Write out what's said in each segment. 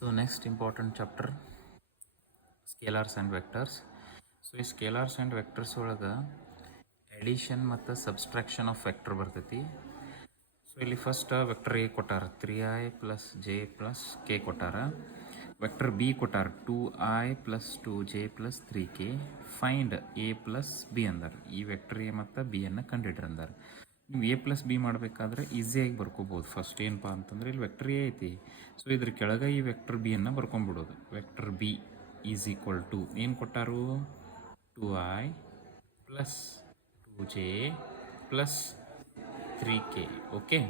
So next important chapter, scalars and vectors. So ಈ scalars and vectors ಒಳಗೆ addition ಮತ್ತು subtraction of vector ಬರ್ತೈತಿ. So ಇಲ್ಲಿ first vector A ಕೊಟ್ಟಾರ 3i plus J plus K ಕೊಟ್ಟಾರ. Vector B ಕೊಟ್ಟಾರ 2i plus 2j plus 3k. Find A plus B ಅಂದಾರ. ಈ ವೆಕ್ಟರ್ ಎ ಮತ್ತು ಬಿ ಅನ್ನು ಕಂಡಿಡ್ರಿ ಅಂದಾರ. ನೀವು ಎ ಪ್ಲಸ್ ಬಿ ಮಾಡಬೇಕಾದ್ರೆ ಈಸಿಯಾಗಿ ಬರ್ಕೋಬೋದು. ಫಸ್ಟ್ ಏನಪ್ಪ ಅಂತಂದ್ರೆ ಇಲ್ಲಿ ವೆಕ್ಟರ್ ಎ ಐತಿ. ಸೊ ಇದ್ರ ಕೆಳಗೆ ಈ ವೆಕ್ಟರ್ ಬಿ ಅನ್ನು ಬರ್ಕೊಂಡ್ಬಿಡೋದು. Vector B is equal to ಏನು ಕೊಟ್ಟಾರು 2i plus 2j plus 3k. Okay,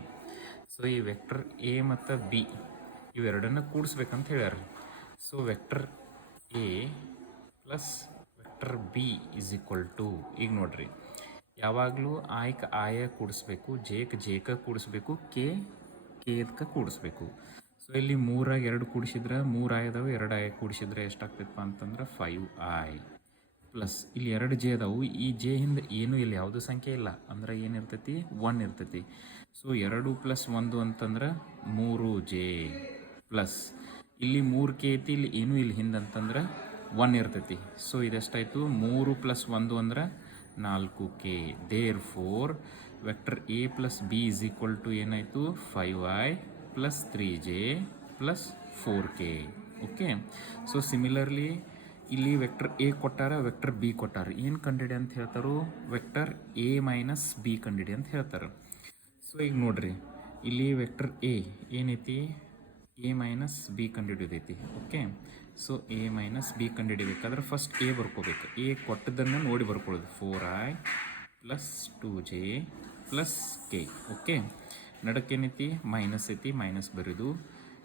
so ಈ ವೆಕ್ಟರ್ ಎ ಮತ್ತು ಬಿ ಇವೆರಡನ್ನು ಕೂಡಿಸ್ಬೇಕಂತ ಹೇಳ್ಯಾರ. So vector A plus vector B is equal to, ಈಗ ನೋಡ್ರಿ ಯಾವಾಗಲೂ ಆಯ್ಕೆ ಆಯ ಕೂಡಿಸ್ಬೇಕು, ಜೇಕ ಕೂಡಿಸ್ಬೇಕು, ಕೇದ್ಕ ಕೂಡಿಸ್ಬೇಕು. ಸೊ ಇಲ್ಲಿ 3 2 ಕೂಡಿಸಿದ್ರೆ 3 ಆಯದವು, 2 ಆಯ ಕೂಡಿಸಿದ್ರೆ ಎಷ್ಟಾಗ್ತೈತಪ್ಪ ಅಂತಂದ್ರೆ 5i ಪ್ಲಸ್ ಇಲ್ಲಿ 2 ಜೆ ಅದಾವು. ಈ ಜೆ ಹಿಂದೆ ಏನೂ ಇಲ್ಲ, ಯಾವುದೂ ಸಂಖ್ಯೆ ಇಲ್ಲ ಅಂದ್ರೆ ಏನಿರ್ತೈತಿ 1 ಇರ್ತೈತಿ. ಸೊ 2 ಪ್ಲಸ್ 1 ಅಂತಂದ್ರೆ 3j ಪ್ಲಸ್ ಇಲ್ಲಿ 3k ಐತಿ, ಇಲ್ಲಿ ಏನೂ ಇಲ್ಲ ಹಿಂದೆ ಅಂತಂದ್ರೆ 1 ಇರ್ತೈತಿ. ಸೊ ಇದೆಷ್ಟಾಯಿತು 3 ಪ್ಲಸ್ 1 ಅಂದ್ರೆ 4k. Therefore vector A plus B is equal to ಏನಾಯಿತು 5i plus 3j plus 4k. Okay, so similarly ಇಲ್ಲಿ ವೆಕ್ಟರ್ ಎ ಕೊಟ್ಟಾರ, ವೆಕ್ಟರ್ ಬಿ ಕೊಟ್ಟಾರ. ಏನು ಕಂಡಿಡಿ ಅಂತ ಹೇಳ್ತಾರೋ ವೆಕ್ಟರ್ ಎ ಮೈನಸ್ ಬಿ ಕಂಡಿಡಿ ಅಂತ ಹೇಳ್ತಾರೆ. ಸೊ ಈಗ ನೋಡ್ರಿ ಇಲ್ಲಿ ವೆಕ್ಟರ್ ಎ ಏನೈತಿ ಎ ಮೈನಸ್ ಬಿ ಕಂಡುಹಿಡಿದೈತಿ. Okay, so A minus B ಕಂಡುಹಿಡಿಬೇಕಾದ್ರೆ ಫಸ್ಟ್ ಎ ಬರ್ಕೋಬೇಕು. ಎ ಕೊಟ್ಟದನ್ನು ನೋಡಿ ಬರ್ಕೊಳ್ಳೋದು 4i plus 2j plus K. Okay, ನಡಕ್ಕೇನೈತಿ minus ಐತಿ, ಮೈನಸ್ ಬರೋದು.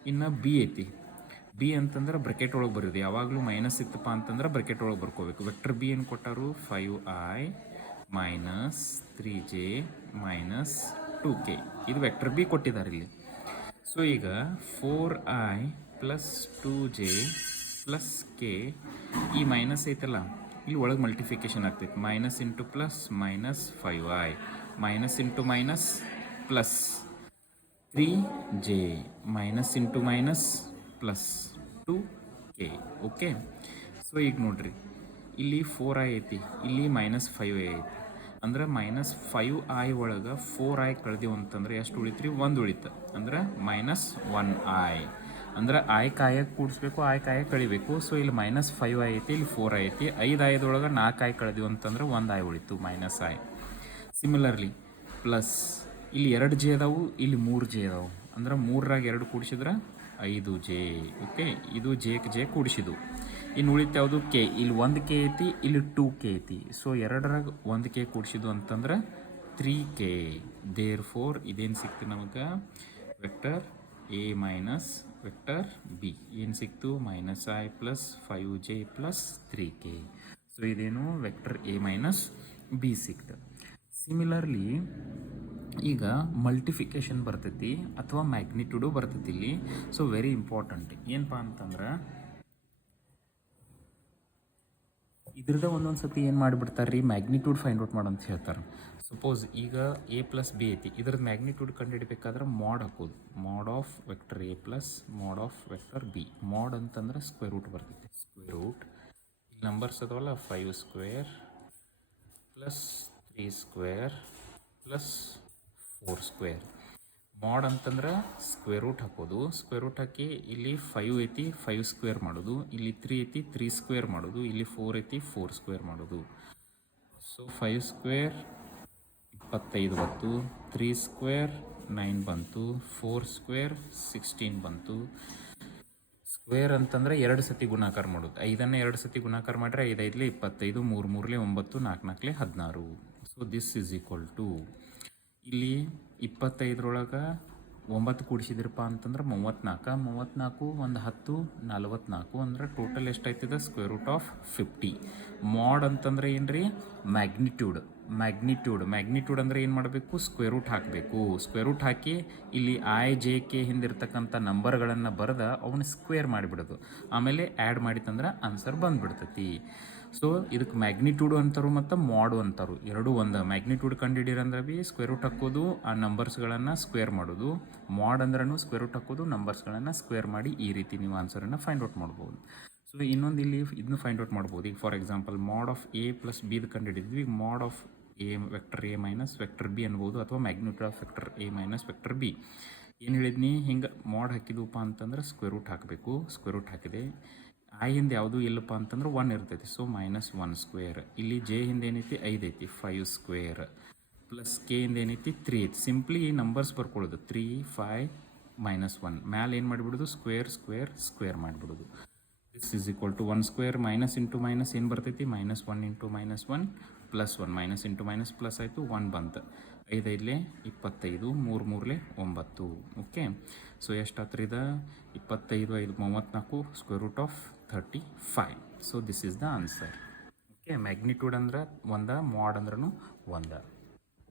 ಇನ್ನು ಬಿ ಐತಿ, ಬಿ ಅಂತಂದ್ರೆ ಬ್ರಕೆಟ್ ಒಳಗೆ ಬರೋದು. ಯಾವಾಗಲೂ ಮೈನಸ್ ಇತ್ತಪ್ಪ ಅಂತಂದ್ರೆ ಬ್ರಕೆಟ್ ಒಳಗೆ ಬರ್ಕೋಬೇಕು. ವೆಕ್ಟರ್ ಬಿ ಏನು ಕೊಟ್ಟಾರು 5i minus 3j minus 2k. ಇದು ವೆಕ್ಟರ್ ಬಿ ಕೊಟ್ಟಿದ್ದಾರೆ ಇಲ್ಲಿ. ಸೊ ಈಗ 4i plus 2j plus K, ಈ ಮೈನಸ್ ಐತಲ್ಲ ಇಲ್ಲಿ ಒಳಗೆ ಮಲ್ಟಿಫಿಕೇಶನ್ ಆಗ್ತೈತಿ. Minus into plus minus 5i minus into minus plus 3j minus into minus plus 2k. Okay, so ಈಗ ನೋಡ್ರಿ ಇಲ್ಲಿ 4i ಐತಿ, ಇಲ್ಲಿ ಮೈನಸ್ 5i ಐತಿ. ಅಂದ್ರೆ ಮೈನಸ್ 5i ಒಳಗೆ 4i ಕಳೆದಿವು ಅಂತಂದ್ರೆ ಎಷ್ಟು ಉಳಿತ್ರಿ 1 ಉಳಿತು. ಅಂದ್ರೆ ಮೈನಸ್ 1i. ಅಂದ್ರೆ ಕಾಯ ಕೂಡಿಸ್ಬೇಕು, ಕಾಯ ಕಳಿಬೇಕು. ಸೊ ಇಲ್ಲಿ ಮೈನಸ್ 5i ಐತಿ, ಇಲ್ಲಿ 4i ಐತಿ. 5iದೊಳಗೆ 4i ಕಳೆದಿವು ಅಂತಂದ್ರೆ 1i ಉಳಿತು ಮೈನಸ್ i. ಸಿಮಿಲರ್ಲಿ ಪ್ಲಸ್ ಇಲ್ಲಿ 2j ಅದಾವು, ಇಲ್ಲಿ 3j ಅದಾವು. ಅಂದ್ರೆ 3ರಾಗ 2 ಕೂಡಿಸಿದ್ರೆ 5j. ಓಕೆ, ಇದು ಜೆ ಕೂಡಿಸಿದು. ಇನ್ನು ಉಳಿತು ಯಾವುದು ಕೆ. ಇಲ್ಲಿ 1k ಐತಿ, ಇಲ್ಲಿ 2k ಐತಿ. ಸೊ 2ರಾಗ 1k ಕೂಡಿಸಿದು ಅಂತಂದ್ರೆ 3k. ದೇರ್ ಫೋರ್ ಇದೇನು ಸಿಕ್ತು ನಮಗೆ vector A minus vector b. ಏನು ಸಿಕ್ತು minus i plus 5j plus 3k. So ಇದೇನು ವೆಕ್ಟರ್ ಎ ಮೈನಸ್ ಬಿ ಸಿಕ್ತು. ಸಿಮಿಲರ್ಲಿ ಈಗ ಮಲ್ಟಿಫಿಕೇಶನ್ ಬರ್ತೈತಿ ಅಥವಾ ಮ್ಯಾಗ್ನಿಟ್ಯೂಡು ಬರ್ತೈತಿ ಇಲ್ಲಿ. ಸೊ ವೆರಿ ಇಂಪಾರ್ಟೆಂಟ್ ಏನಪ್ಪ ಅಂತಂದ್ರೆ ಇದ್ರದ್ದು ಒಂದೊಂದು ಸತಿ ಏನು ಮಾಡಿಬಿಡ್ತಾರೆ ರೀ ಮ್ಯಾಗ್ನಿಟ್ಯೂಡ್ ಫೈಂಡ್ ಔಟ್ ಮಾಡಂತ ಹೇಳ್ತಾರೆ. ಸಪೋಸ್ ಈಗ ಎ ಪ್ಲಸ್ ಬಿ ಐತಿ, ಇದ್ರದ್ದು ಮ್ಯಾಗ್ನಿಟ್ಯೂಡ್ ಕಂಡುಹಿಡಬೇಕಾದ್ರೆ ಮಾಡ್ ಹಾಕೋದು. Mod of vector A plus mod of vector B. Mod ಅಂತಂದ್ರೆ ಸ್ಕ್ವೇರ್ ರೂಟ್ ಬರ್ತೈತಿ. ಸ್ಕ್ವೇರ್ ರೂಟ್ ಇಲ್ಲಿ ನಂಬರ್ಸ್ ಅದಾವಲ್ಲ 5 square plus 3 square plus 4 square. Mod ಅಂತಂದ್ರೆ ಸ್ಕ್ವೇರ್ ರೂಟ್ ಹಾಕೋದು. ಸ್ಕ್ವೇರ್ ರೂಟ್ ಹಾಕಿ ಇಲ್ಲಿ 5 ಐತಿ 5 ಸ್ಕ್ವೇರ್ ಮಾಡೋದು, ಇಲ್ಲಿ 3 ಐತಿ 3 ಸ್ಕ್ವೇರ್ ಮಾಡೋದು, ಇಲ್ಲಿ 4 ಐತಿ 4 ಸ್ಕ್ವೇರ್ ಮಾಡೋದು. ಸೊ 5 ಸ್ಕ್ವೇರ್ 25 ಬಂತು, 3 ಸ್ಕ್ವೇರ್ 9 ಬಂತು, 4 ಸ್ಕ್ವೇರ್ 16 ಬಂತು. ಸ್ಕ್ವೇರ್ ಅಂತಂದ್ರೆ 2 ಸತಿ ಗುಣಾಕಾರ ಮಾಡೋದು. 5ಅನ್ನು 2 ಸತಿ ಗುಣಾಕಾರ ಮಾಡಿದ್ರೆ 5 5 25, 3 3 9, 4 4 16. So this is equal to ಇಲ್ಲಿ 25ರೊಳಗೆ 9 ಕೂಡಿಸಿದ್ರಪ್ಪ ಅಂತಂದ್ರೆ 34. 34 1 10 44. ಅಂದ್ರೆ ಟೋಟಲ್ ಎಷ್ಟಾಯ್ತದ ಸ್ಕ್ವೇರ್ ರೂಟ್ ಆಫ್ 50. ಮಾಡ್ ಅಂತಂದ್ರೆ ಏನು ರೀ ಮ್ಯಾಗ್ನಿಟ್ಯೂಡ್. ಮ್ಯಾಗ್ನಿಟ್ಯೂಡ್ ಅಂದರೆ ಏನು ಮಾಡಬೇಕು, ಸ್ಕ್ವೇರ್ ರೂಟ್ ಹಾಕಬೇಕು. ಸ್ಕ್ವೇರ್ ರೂಟ್ ಹಾಕಿ ಇಲ್ಲಿ ಐ ಜೆ ಕೆ ಹಿಂದಿರ್ತಕ್ಕಂಥ ನಂಬರ್ಗಳನ್ನು ಬರೆದ ಅವನ್ನ ಸ್ಕ್ವೇರ್ ಮಾಡಿಬಿಡೋದು. ಆಮೇಲೆ ಆ್ಯಡ್ ಮಾಡಿತ್ತಂದ್ರೆ ಆನ್ಸರ್ ಬಂದುಬಿಡ್ತೈತಿ. ಸೊ ಇದಕ್ಕೆ ಮ್ಯಾಗ್ನಿಟ್ಯೂಡು ಅಂತಾರು ಮತ್ತು ಮಾಡು ಅಂತಾರು, ಎರಡೂ ಒಂದು. ಮ್ಯಾಗ್ನಿಟ್ಯೂಡ್ ಕಂಡುಹಿಡಿಯರಂದ್ರೆ ಭೀ ಸ್ಕ್ವೇರ್ ರೂಟ್ ಹಾಕೋದು, ಆ ನಂಬರ್ಸ್ಗಳನ್ನು ಸ್ಕ್ವೇರ್ ಮಾಡೋದು. ಮಾಡ್ ಅಂದ್ರೂ ಸ್ಕ್ವೇರ್ ರೂಟ್ ಹಾಕೋದು, ನಂಬರ್ಸ್ಗಳನ್ನು ಸ್ಕ್ವೇರ್ ಮಾಡಿ ಈ ರೀತಿ ನೀವು ಆನ್ಸರನ್ನು ಫೈಂಡ್ ಔಟ್ ಮಾಡ್ಬೋದು. ಸೊ ಇನ್ನೊಂದು ಇಲ್ಲಿ ಇದನ್ನು ಫೈಂಡ್ ಔಟ್ ಮಾಡ್ಬೋದು. ಈಗ for example mod of a plus ಬಿದು ಕಂಡುಹಿಡಿದ್ವಿ. Mod of a vector A minus vector b ಅನ್ಬೋದು, ಅಥವಾ magnitude of vector A minus vector b. ಏನು ಹೇಳಿದ್ನಿ, ಹಿಂಗೆ ಮಾಡ್ ಹಾಕಿದ್ವಪ್ಪ ಅಂತಂದ್ರೆ ಸ್ಕ್ವೇರ್ ರೂಟ್ ಹಾಕಬೇಕು. ಸ್ಕ್ವೇರ್ ರೂಟ್ ಹಾಕಿದೆ. ಐ ಹಿಂದೆ ಯಾವುದೂ ಇಲ್ಲಪ್ಪ ಅಂತಂದ್ರೆ 1 ಇರ್ತೈತಿ, ಸೊ -1 ಸ್ಕ್ವೇರ್. ಇಲ್ಲಿ ಜೆ ಹಿಂದೆ ಏನೈತಿ 5 ಐತಿ, 5 ಸ್ಕ್ವೇರ್. ಪ್ಲಸ್ ಕೆ ಹಿಂದೆ ಏನೈತಿ 3 ಐತಿ. ಸಿಂಪ್ಲಿ ನಂಬರ್ಸ್ ಬರ್ಕೊಳ್ಳೋದು 3, 5, -1. ಮ್ಯಾಲೆ ಏನು ಮಾಡಿಬಿಡೋದು, ಸ್ಕ್ವೇರ್ ಸ್ಕ್ವೇರ್ ಸ್ಕ್ವೇರ್ ಮಾಡಿಬಿಡೋದು. This is equal to 1 square minus into minus ಏನು ಬರ್ತೈತಿ, -1 into -1 +1. Minus into minus plus ಆಯಿತು, 1 ಬಂತು. 5 5 25, 3 3 9. ಓಕೆ, ಸೊ ಎಷ್ಟಾತ್ರಿ ಇದು, 25 5 34, square root of 35. So this is the answer. Okay, magnitude ಅಂದ್ರೆ ಒಂದ, ಮಾಡ್ ಅಂದ್ರೂ ಒಂದ.